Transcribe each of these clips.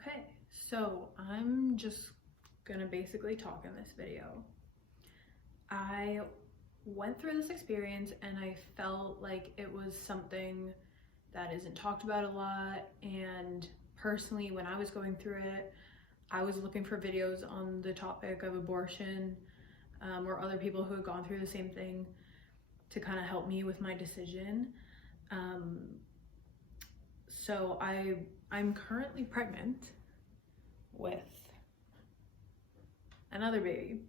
Okay, so I'm just gonna basically talk in this video. I went through this experience and I felt like it was something that isn't talked about a lot, and personally when I was going through it, I was looking for videos on the topic of abortion or other people who had gone through the same thing to kind of help me with my decision. So I'm currently pregnant with another baby,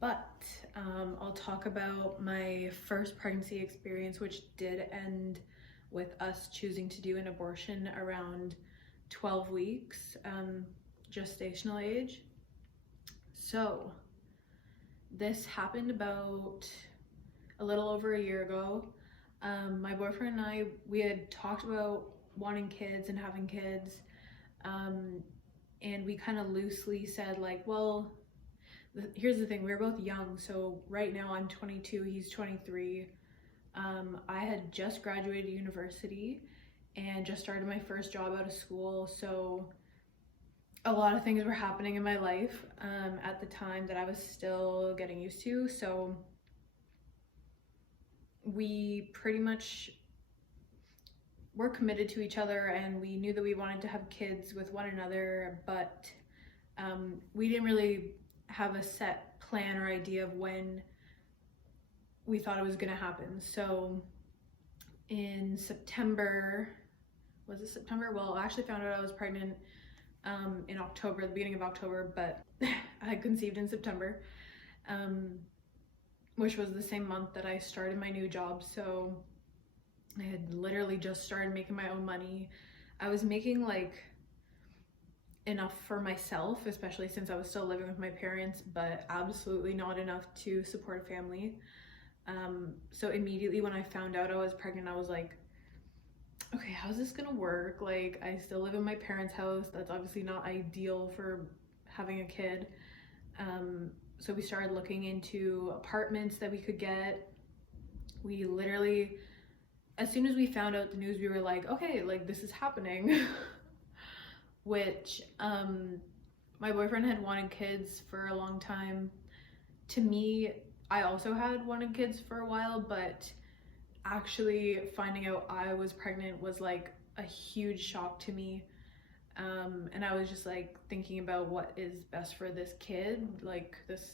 but I'll talk about my first pregnancy experience, which did end with us choosing to do an abortion around 12 weeks gestational age. So this happened about a little over a year ago. My boyfriend and I, we had talked about wanting kids and having kids, and we kind of loosely said like, well, here's the thing, we were both young. So right now I'm 22, he's 23. I had just graduated university and just started my first job out of school, so a lot of things were happening in my life at the time that I was still getting used to. So we pretty much were committed to each other, and we knew that we wanted to have kids with one another, but we didn't really have a set plan or idea of when we thought it was going to happen. So in September, was it September? Well, I actually found out I was pregnant in October, the beginning of October, but I conceived in September, which was the same month that I started my new job. So I had literally just started making my own money. I was making like enough for myself, especially since I was still living with my parents, but absolutely not enough to support a family. So immediately when I found out I was pregnant, I was like, okay, how's this gonna work? Like, I still live in my parents' house. That's obviously not ideal for having a kid. So we started looking into apartments that we could get. We literally, as soon as we found out the news, we were like, okay, like this is happening. Which my boyfriend had wanted kids for a long time. To me, I also had wanted kids for a while, but actually finding out I was pregnant was like a huge shock to me. And I was just like thinking about what is best for this kid. Like, this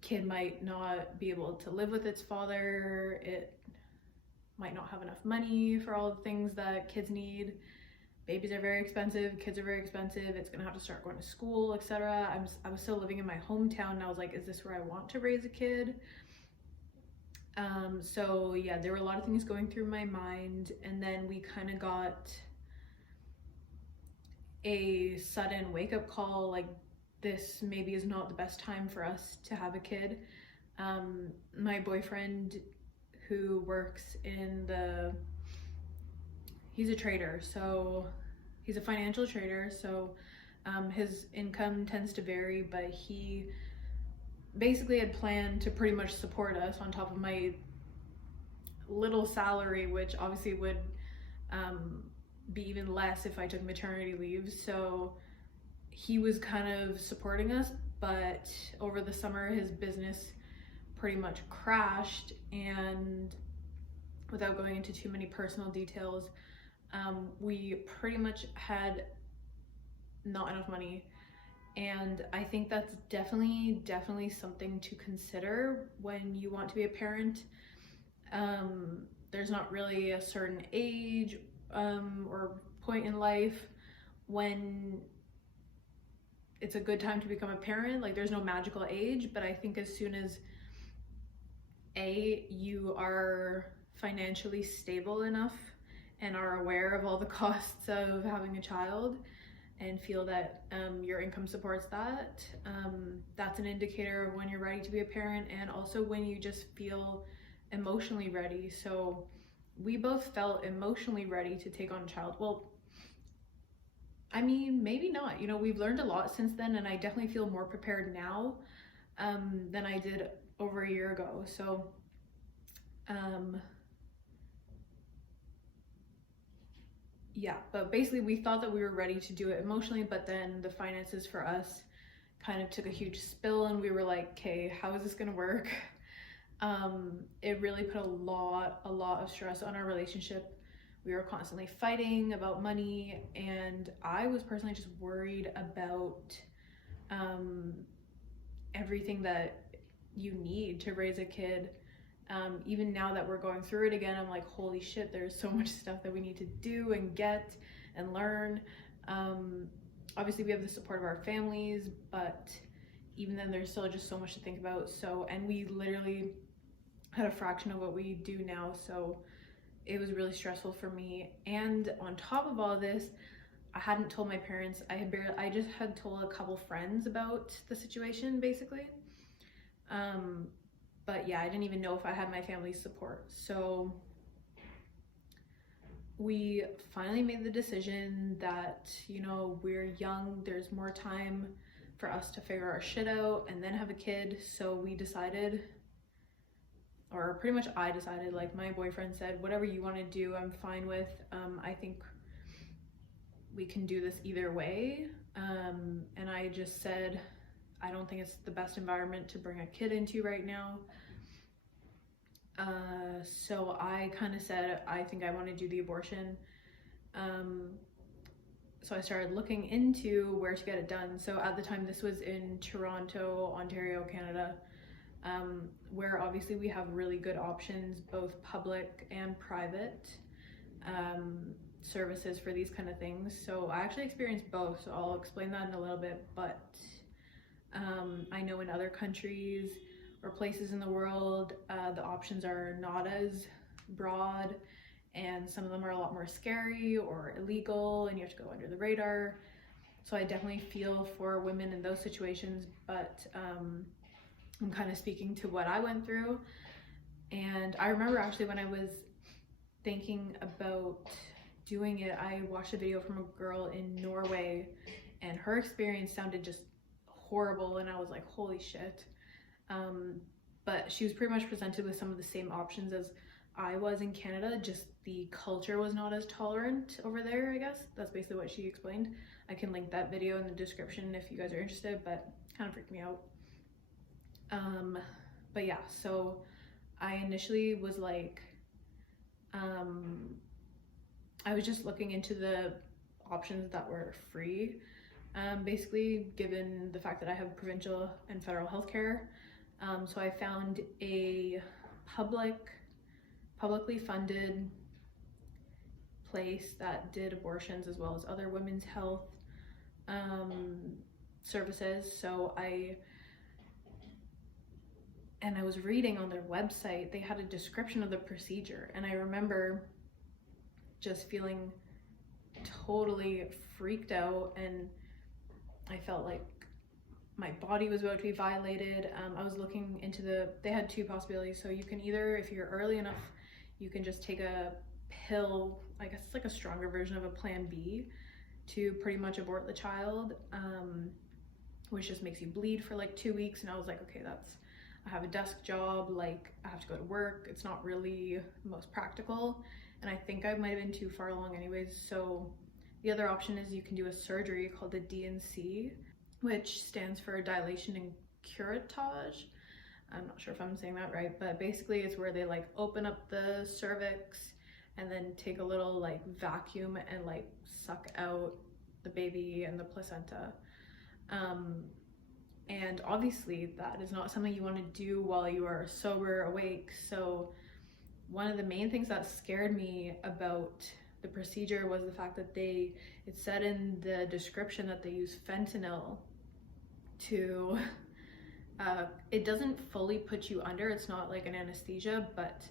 kid might not be able to live with its father. It might not have enough money for all the things that kids need. Babies are very expensive, kids are very expensive. It's gonna have to start going to school, etc. I was still living in my hometown, and I was like, is this where I want to raise a kid? So yeah, there were a lot of things going through my mind, and then we kind of got a sudden wake-up call, like this maybe is not the best time for us to have a kid. My boyfriend, who works in he's a trader, so he's a financial trader, so his income tends to vary, but he basically had planned to pretty much support us on top of my little salary, which obviously would be even less if I took maternity leave. So he was kind of supporting us, but over the summer his business pretty much crashed, and without going into too many personal details, we pretty much had not enough money. And I think that's definitely something to consider when you want to be a parent. There's not really a certain age or point in life when it's a good time to become a parent. Like, there's no magical age, but I think as soon as you are financially stable enough and are aware of all the costs of having a child and feel that your income supports that, that's an indicator of when you're ready to be a parent, and also when you just feel emotionally ready. So we both felt emotionally ready to take on a child. Well, I mean, maybe not. You know, we've learned a lot since then, and I definitely feel more prepared now than I did over a year ago. So yeah, but basically we thought that we were ready to do it emotionally, but then the finances for us kind of took a huge spill, and we were like, okay, how is this gonna work? It really put a lot of stress on our relationship. We were constantly fighting about money, and I was personally just worried about um, everything that you need to raise a kid. Even now that we're going through it again, I'm like, holy shit, there's so much stuff that we need to do and get and learn. Obviously we have the support of our families, but even then there's still just so much to think about. So, and we literally had a fraction of what we do now, so it was really stressful for me. And on top of all this, I hadn't told my parents. I just had told a couple friends about the situation, basically. But yeah, I didn't even know if I had my family's support. So we finally made the decision that, you know, we're young, there's more time for us to figure our shit out and then have a kid. So we decided, or pretty much I decided, like my boyfriend said, whatever you want to do, I'm fine with. I think we can do this either way. And I just said, I don't think it's the best environment to bring a kid into right now. So I kind of said, I think I want to do the abortion. So I started looking into where to get it done. So at the time, this was in Toronto, Ontario, Canada, where obviously we have really good options, both public and private services for these kind of things. So I actually experienced both, so I'll explain that in a little bit. But I know in other countries or places in the world, the options are not as broad, and some of them are a lot more scary or illegal, and you have to go under the radar. So I definitely feel for women in those situations, but I'm kind of speaking to what I went through. And I remember actually when I was thinking about doing it, I watched a video from a girl in Norway, and her experience sounded just horrible, and I was like, holy shit. But she was pretty much presented with some of the same options as I was in Canada, just the culture was not as tolerant over there, I guess. That's basically what she explained. I can link that video in the description if you guys are interested, but it kind of freaked me out. But yeah, so I initially was like, I was just looking into the options that were free, basically, given the fact that I have provincial and federal healthcare. So I found a publicly funded place that did abortions as well as other women's health services. So I was reading on their website, they had a description of the procedure, and I remember just feeling totally freaked out, and I felt like my body was about to be violated. I was looking into they had two possibilities. So you can either, if you're early enough, you can just take a pill, I guess it's like a stronger version of a plan B, to pretty much abort the child, which just makes you bleed for like 2 weeks. And I was like, okay, I have a desk job, like I have to go to work. It's not really the most practical. And I think I might have been too far along anyways. So the other option is you can do a surgery called a DNC, which stands for dilation and curettage. I'm not sure if I'm saying that right, but basically it's where they like open up the cervix and then take a little like vacuum and like suck out the baby and the placenta. And obviously that is not something you want to do while you are sober, awake. So one of the main things that scared me about the procedure was the fact that it said in the description that they use fentanyl to, it doesn't fully put you under, it's not like an anesthesia, but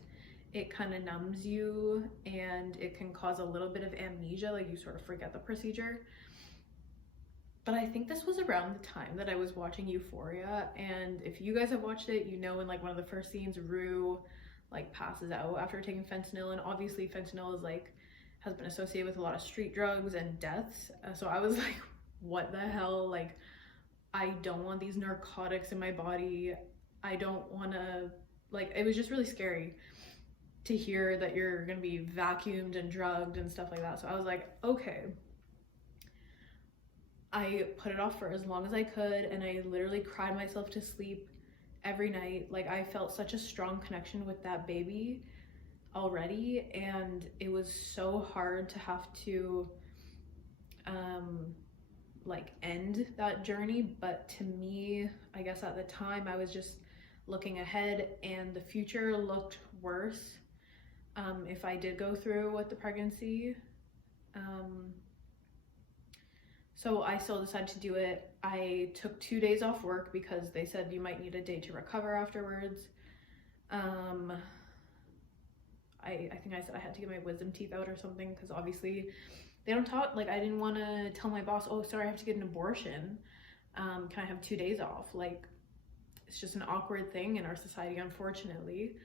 it kind of numbs you and it can cause a little bit of amnesia, like you sort of forget the procedure. But I think this was around the time that I was watching Euphoria, and if you guys have watched it, you know in like one of the first scenes, Rue like passes out after taking fentanyl, and obviously fentanyl is like has been associated with a lot of street drugs and deaths. So I was like, what the hell? Like, I don't want these narcotics in my body. I don't want to, like, it was just really scary. to hear that you're gonna be vacuumed and drugged and stuff like that. So I was like, okay. I put it off for as long as I could, and I literally cried myself to sleep every night. Like, I felt such a strong connection with that baby already, and it was so hard to have to like end that journey. But to me, I guess at the time I was just looking ahead, and the future looked worse if I did go through with the pregnancy. So I still decided to do it. I took 2 days off work because they said you might need a day to recover afterwards. I think I said I had to get my wisdom teeth out or something, because obviously they don't talk, like, I didn't want to tell my boss, oh, sorry, I have to get an abortion. Can I have 2 days off? Like, it's just an awkward thing in our society, unfortunately.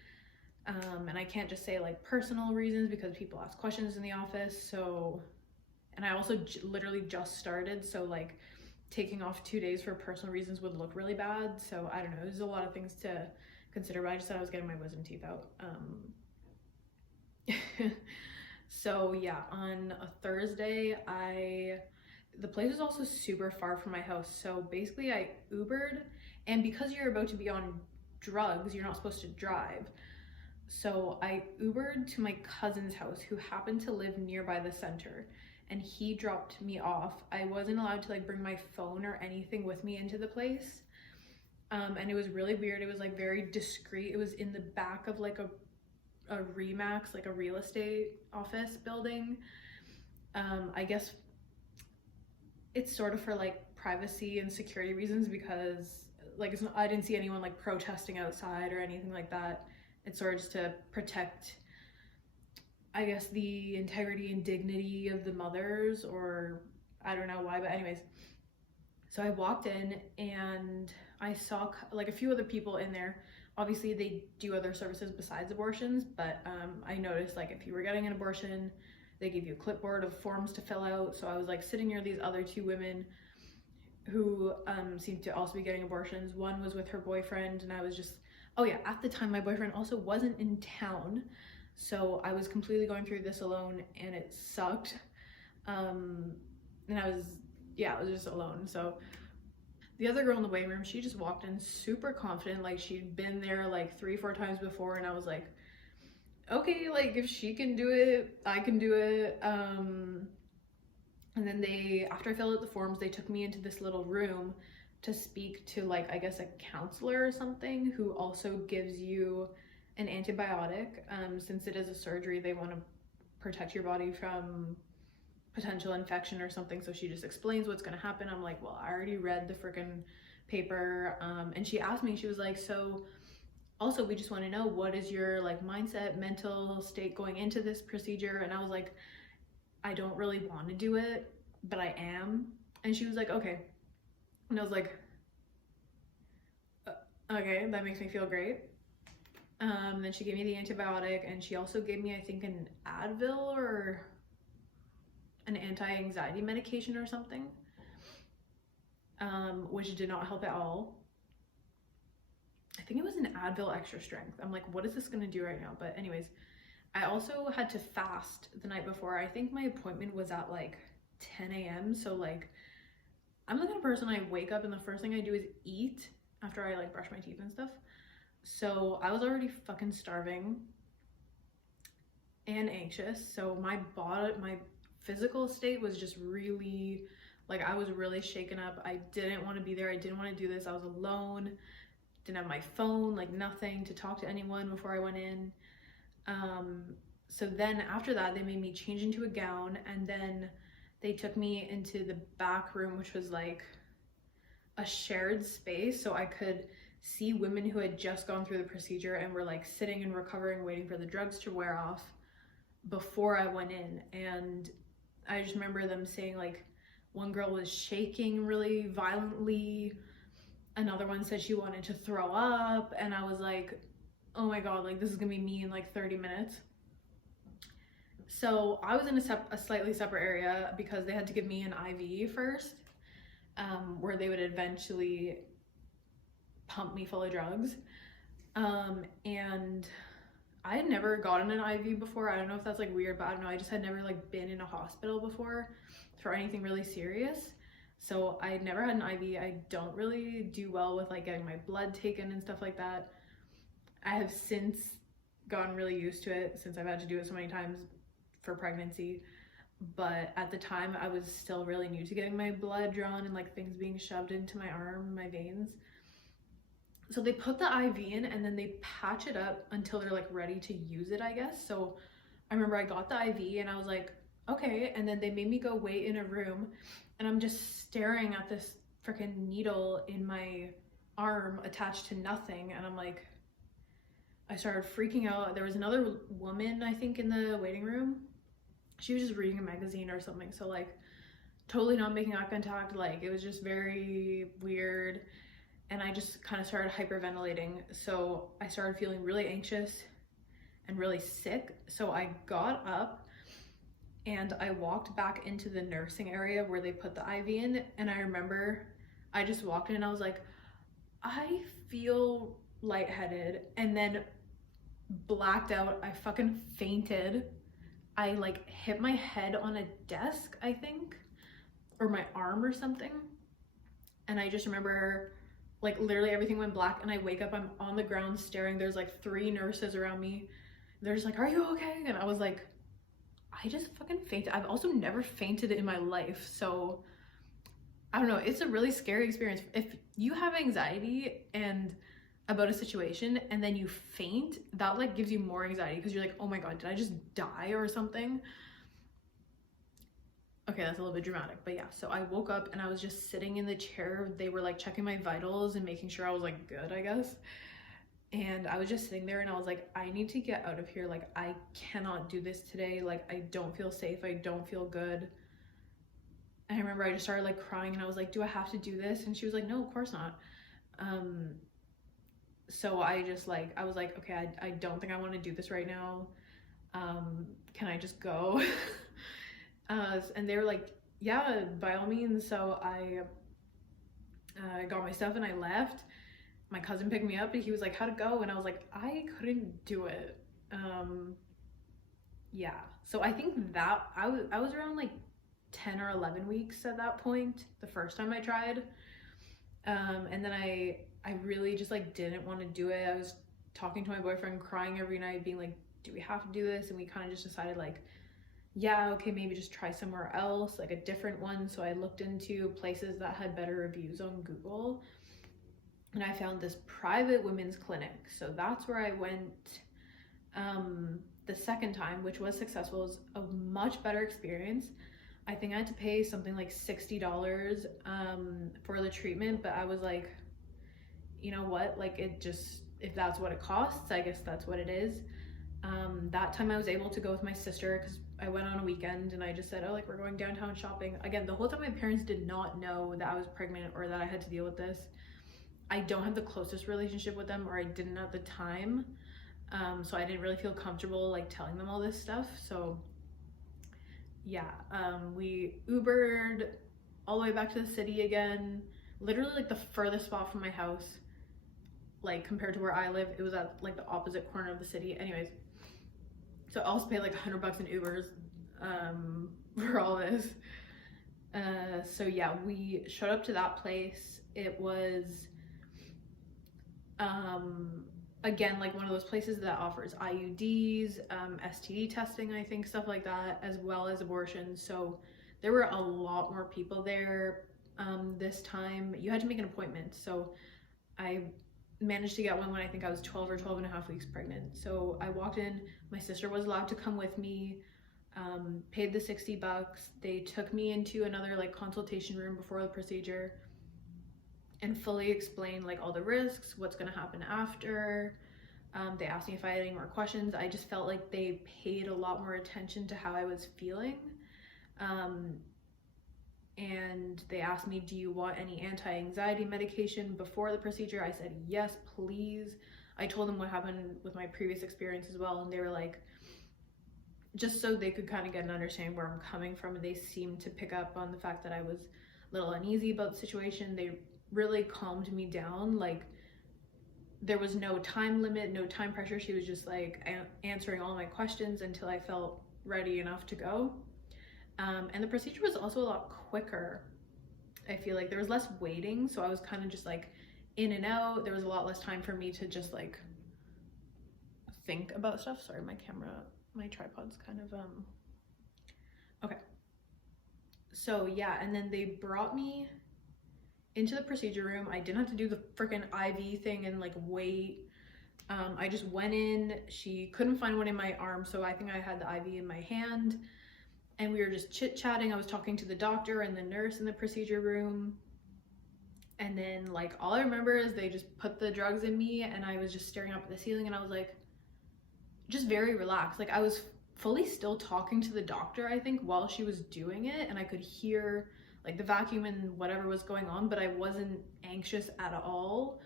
And I can't just say like personal reasons, because people ask questions in the office. So, and I also literally just started, so like taking off 2 days for personal reasons would look really bad. So I don't know, there's a lot of things to consider, but I just said I was getting my wisdom teeth out. So yeah, on a Thursday, the place was also super far from my house. So basically I Ubered, and because you're about to be on drugs, you're not supposed to drive. So I Ubered to my cousin's house, who happened to live nearby the center, and he dropped me off. I wasn't allowed to like bring my phone or anything with me into the place. And it was really weird. It was like very discreet. It was in the back of like a Remax, like a real estate office building. I guess it's sort of for like privacy and security reasons, because like it's not, I didn't see anyone like protesting outside or anything like that. It's sort of just to protect, I guess, the integrity and dignity of the mothers, or I don't know why, but anyways. So I walked in and I saw like a few other people in there. Obviously they do other services besides abortions, but I noticed like if you were getting an abortion, they give you a clipboard of forms to fill out. So I was like sitting near these other two women who seemed to also be getting abortions. One was with her boyfriend, and I was just, oh yeah, at the time my boyfriend also wasn't in town, so I was completely going through this alone, and it sucked. And I was just alone. So the other girl in the waiting room, she just walked in super confident, like she'd been there like 3-4 times before, and I was like, okay, like if she can do it, I can do it. And then after I filled out the forms, they took me into this little room to speak to like, I guess, a counselor or something, who also gives you an antibiotic. Since it is a surgery, they want to protect your body from potential infection or something. So she just explains what's going to happen. I'm like, well, I already read the freaking paper. And she asked me, she was like, so also we just want to know, what is your like mindset, mental state going into this procedure? And I was like, I don't really want to do it, but I am. And she was like, okay. And I was like, okay, that makes me feel great. Then she gave me the antibiotic, and she also gave me, I think, an Advil or an anti-anxiety medication or something, which did not help at all. I think it was an Advil extra strength. I'm like, what is this gonna do right now? But anyways, I also had to fast the night before. I think my appointment was at like 10 a.m. So like, I'm the kind of person, I wake up and the first thing I do is eat after I like brush my teeth and stuff. So I was already fucking starving and anxious. So my physical state was just really, like, I was really shaken up. I didn't want to be there. I didn't want to do this. I was alone, didn't have my phone, like nothing to talk to anyone before I went in. So then after that, they made me change into a gown, and then they took me into the back room, which was like a shared space, so I could see women who had just gone through the procedure and were like sitting and recovering, waiting for the drugs to wear off before I went in. And I just remember them saying, like, one girl was shaking really violently, another one said she wanted to throw up, and I was like, oh my god, like this is gonna be me in like 30 minutes. So I was in a slightly separate area because they had to give me an IV first, where they would eventually pump me full of drugs. And I had never gotten an IV before. I don't know if that's like weird, but I don't know. I just had never like been in a hospital before for anything really serious. So I had never had an IV. I don't really do well with like getting my blood taken and stuff like that. I have since gotten really used to it since I've had to do it so many times for pregnancy. But at the time, I was still really new to getting my blood drawn and like things being shoved into my arm, my veins. So they put the IV in and then they patch it up until they're like ready to use it, I guess. So I remember I got the IV and I was like, okay. And then they made me go wait in a room and I'm just staring at this freaking needle in my arm attached to nothing. And I'm like, I started freaking out. There was another woman, I think, in the waiting room. She was just reading a magazine or something. So like totally not making eye contact. Like it was just very weird. And I just kind of started hyperventilating. So I started feeling really anxious and really sick. So I got up and I walked back into the nursing area where they put the IV in. And I remember I just walked in and I was like, I feel lightheaded, and then blacked out. I fucking fainted. I like hit my head on a desk, I think, or my arm or something. And I just remember like literally everything went black and I wake up, I'm on the ground staring. There's like 3 nurses around me. They're just like, are you okay? And I was like, I just fucking fainted. I've also never fainted in my life. So I don't know. It's a really scary experience. If you have anxiety and about a situation and then you faint, that like gives you more anxiety because you're like, oh my God, did I just die or something? Okay, that's a little bit dramatic, but yeah. So I woke up and I was just sitting in the chair. They were like checking my vitals and making sure I was like good, I guess. And I was just sitting there and I was like, I need to get out of here. Like, I cannot do this today. Like, I don't feel safe. I don't feel good. And I remember I just started like crying and I was like, do I have to do this? And she was like, no, of course not. So I just like, I was like, okay, I don't think I want to do this right now. Can I just go? And they were like, yeah, by all means. So I got my stuff and I left. My cousin picked me up and he was like, how'd it go? And I was like, I couldn't do it. Yeah. So I think that I was around like 10 or 11 weeks at that point, the first time I tried. And then I really just like didn't want to do it. I was talking to my boyfriend, crying every night, being like, do we have to do this? And we kind of just decided like, yeah, okay, maybe just try somewhere else, like a different one. So I looked into places that had better reviews on Google and I found this private women's clinic. So that's where I went the second time, which was successful. It was a much better experience. I think I had to pay something like $60 for the treatment, but I was like, you know what, like it just, if that's what it costs, I guess that's what it is. That time I was able to go with my sister because I went on a weekend and I just said, oh, like we're going downtown shopping. Again, the whole time my parents did not know that I was pregnant or that I had to deal with this. I don't have the closest relationship with them, or I didn't at the time. So I didn't really feel comfortable like telling them all this stuff. So yeah, we Ubered all the way back to the city again, literally like the furthest spot from my house, like compared to where I live. It was at like the opposite corner of the city. Anyways, so I also paid like $100 in Ubers for all this. So yeah, we showed up to that place. It was again like one of those places that offers IUDs, STD testing, I think, stuff like that, as well as abortion. So there were a lot more people there. This time you had to make an appointment, so I managed to get one when I think I was 12 or 12 and a half weeks pregnant. So I walked in, my sister was allowed to come with me, paid the $60. They took me into another like consultation room before the procedure and fully explained like all the risks, what's going to happen after. They asked me if I had any more questions. I just felt like they paid a lot more attention to how I was feeling. And they asked me, do you want any anti-anxiety medication before the procedure? I said, yes, please. I told them what happened with my previous experience as well. And they were like, just so they could kind of get an understanding where I'm coming from. And they seemed to pick up on the fact that I was a little uneasy about the situation. They really calmed me down. Like there was no time limit, no time pressure. She was just like answering all my questions until I felt ready enough to go. And the procedure was also a lot quicker. I feel like there was less waiting, so I was kind of just like in and out. There was a lot less time for me to just like think about stuff. Sorry, my tripod's kind of okay. So yeah, and then they brought me into the procedure room. I didn't have to do the freaking IV thing and like wait. I just went in. She couldn't find one in my arm, so I think I had the IV in my hand, and we were just chit-chatting. I was talking to the doctor and the nurse in the procedure room, and then like all I remember is they just put the drugs in me, and I was just staring up at the ceiling, and I was like just very relaxed. Like I was fully still talking to the doctor, I think, while she was doing it, and I could hear like the vacuum and whatever was going on, but I wasn't anxious at all.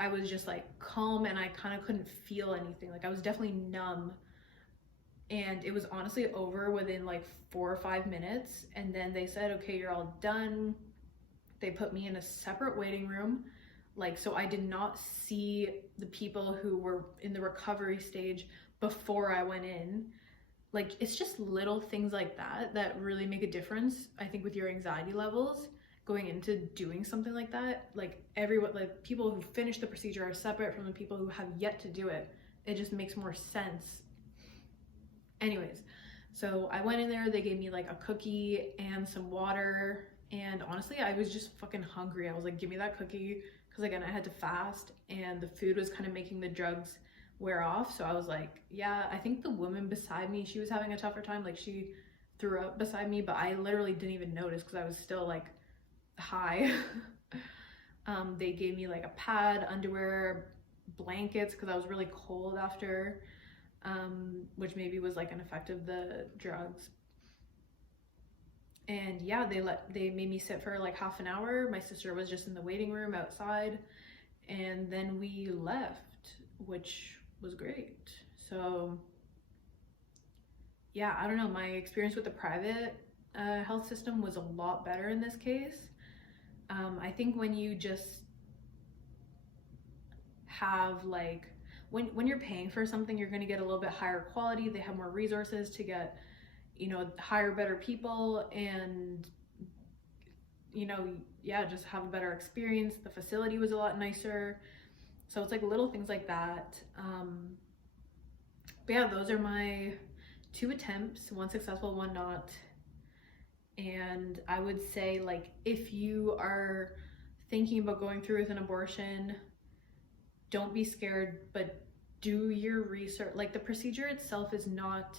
I was just like calm, and I kind of couldn't feel anything. Like I was definitely numb, and it was honestly over within like 4 or 5 minutes. And then they said, okay, you're all done. They put me in a separate waiting room, like, so I did not see the people who were in the recovery stage before I went in. Like, it's just little things like that that really make a difference, I think, with your anxiety levels going into doing something like that. Like everyone, like people who finish the procedure are separate from the people who have yet to do it. It just makes more sense. Anyways, so I went in there, they gave me like a cookie and some water, and honestly, I was just fucking hungry. I was like, give me that cookie, because again, I had to fast, and the food was kind of making the drugs wear off. So I was like, yeah, I think the woman beside me, she was having a tougher time. Like she threw up beside me, but I literally didn't even notice because I was still like high. They gave me like a pad, underwear, blankets, because I was really cold after, which maybe was like an effect of the drugs. And yeah, they made me sit for like half an hour. My sister was just in the waiting room outside, and then we left, which was great. So yeah, I don't know, my experience with the private health system was a lot better in this case. I think when you just have like, when you're paying for something, you're going to get a little bit higher quality. They have more resources to get, you know, hire better people, and you know, yeah, just have a better experience. The facility was a lot nicer. So it's like little things like that. But yeah, those are my 2 attempts, 1 successful, 1 not. And I would say, like, if you are thinking about going through with an abortion, don't be scared, but do your research. Like, the procedure itself is not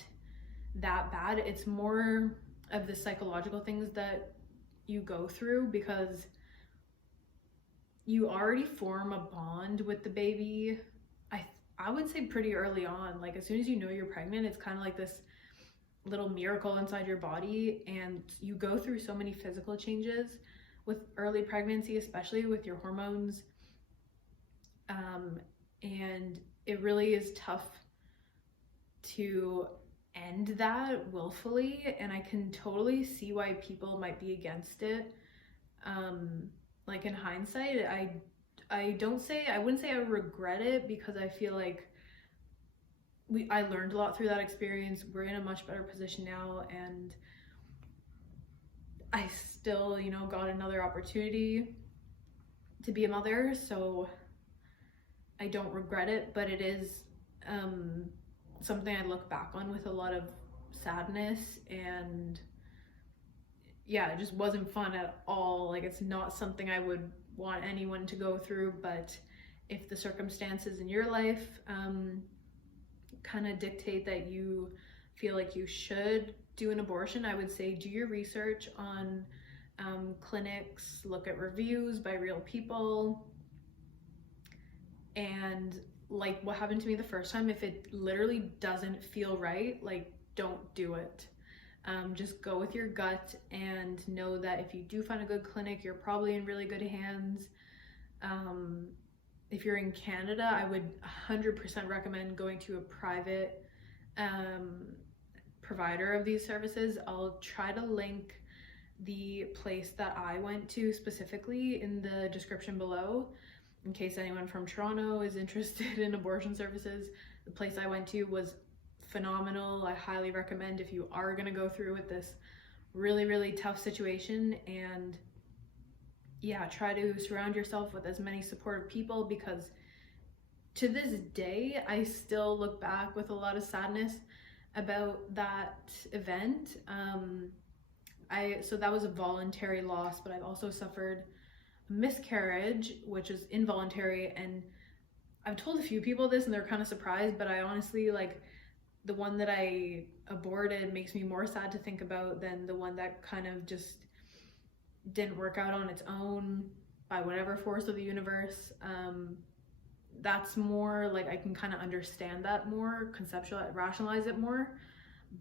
that bad. It's more of the psychological things that you go through, because you already form a bond with the baby. I would say pretty early on. Like as soon as you know you're pregnant, it's kind of like this little miracle inside your body, and you go through so many physical changes with early pregnancy, especially with your hormones, and it really is tough to end that willfully, and I can totally see why people might be against it. Like in hindsight, I wouldn't say I regret it, because I feel like I learned a lot through that experience. We're in a much better position now, and I still, you know, got another opportunity to be a mother, so I don't regret it, but it is something I look back on with a lot of sadness, and yeah, it just wasn't fun at all. Like it's not something I would want anyone to go through, but if the circumstances in your life kind of dictate that you feel like you should do an abortion, I would say do your research on clinics, look at reviews by real people, and like what happened to me the first time, if it literally doesn't feel right, like don't do it. Just go with your gut, and know that if you do find a good clinic, you're probably in really good hands. If you're in Canada, I would 100% recommend going to a private provider of these services. I'll try to link the place that I went to specifically in the description below. In case anyone from Toronto is interested in abortion services, the place I went to was phenomenal. I highly recommend if you are going to go through with this really, really tough situation. And yeah, try to surround yourself with as many supportive people, because to this day, I still look back with a lot of sadness about that event. So that was a voluntary loss, but I've also suffered a miscarriage, which is involuntary. And I've told a few people this and they're kind of surprised, but I honestly, like, the one that I aborted makes me more sad to think about than the one that kind of just didn't work out on its own by whatever force of the universe. That's more like I can kind of understand that more, conceptualize, rationalize it more.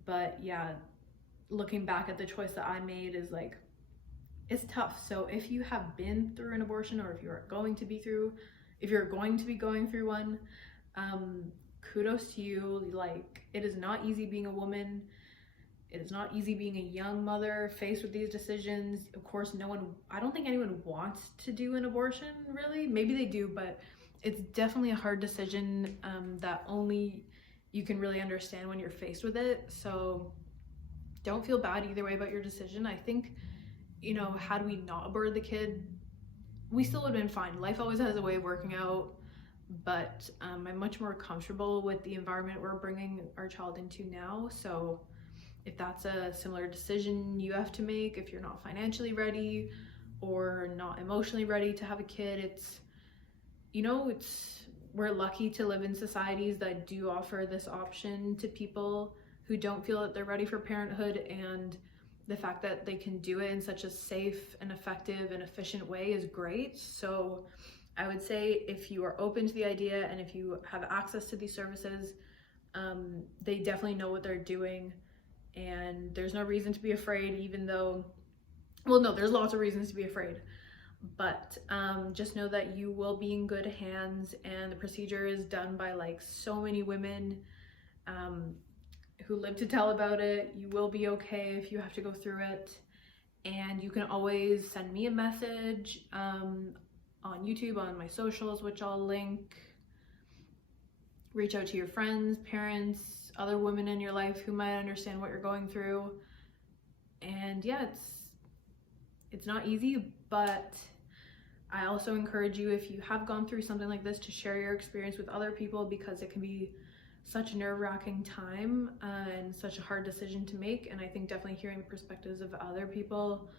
But yeah, looking back at the choice that I made is like, it's tough. So if you have been through an abortion, or if you're going to be going through one, kudos to you. Like, it is not easy being a woman. It is not easy being a young mother faced with these decisions. Of course, I don't think anyone wants to do an abortion, really. Maybe they do, but it's definitely a hard decision that only you can really understand when you're faced with it. So don't feel bad either way about your decision. I think, had we not aborted the kid, we still would have been fine. Life always has a way of working out, but I'm much more comfortable with the environment we're bringing our child into now. So if that's a similar decision you have to make, if you're not financially ready or not emotionally ready to have a kid, we're lucky to live in societies that do offer this option to people who don't feel that they're ready for parenthood, and the fact that they can do it in such a safe and effective and efficient way is great. So I would say if you are open to the idea and if you have access to these services, they definitely know what they're doing, and there's no reason to be afraid, even though, well, no, there's lots of reasons to be afraid. But just know that you will be in good hands, and the procedure is done by like so many women who live to tell about it. You will be okay if you have to go through it, and you can always send me a message on YouTube, on my socials, which I'll link. Reach out to your friends, parents, other women in your life who might understand what you're going through. And yeah, it's not easy, but I also encourage you, if you have gone through something like this, to share your experience with other people, because it can be such a nerve-wracking time and such a hard decision to make. And I think definitely hearing the perspectives of other people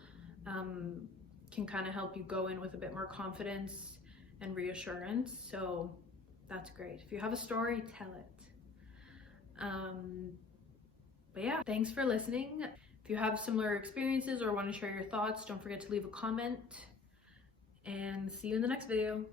can kind of help you go in with a bit more confidence and reassurance. So that's great. If you have a story, tell it. But yeah, thanks for listening. If you have similar experiences or want to share your thoughts, don't forget to leave a comment, and see you in the next video.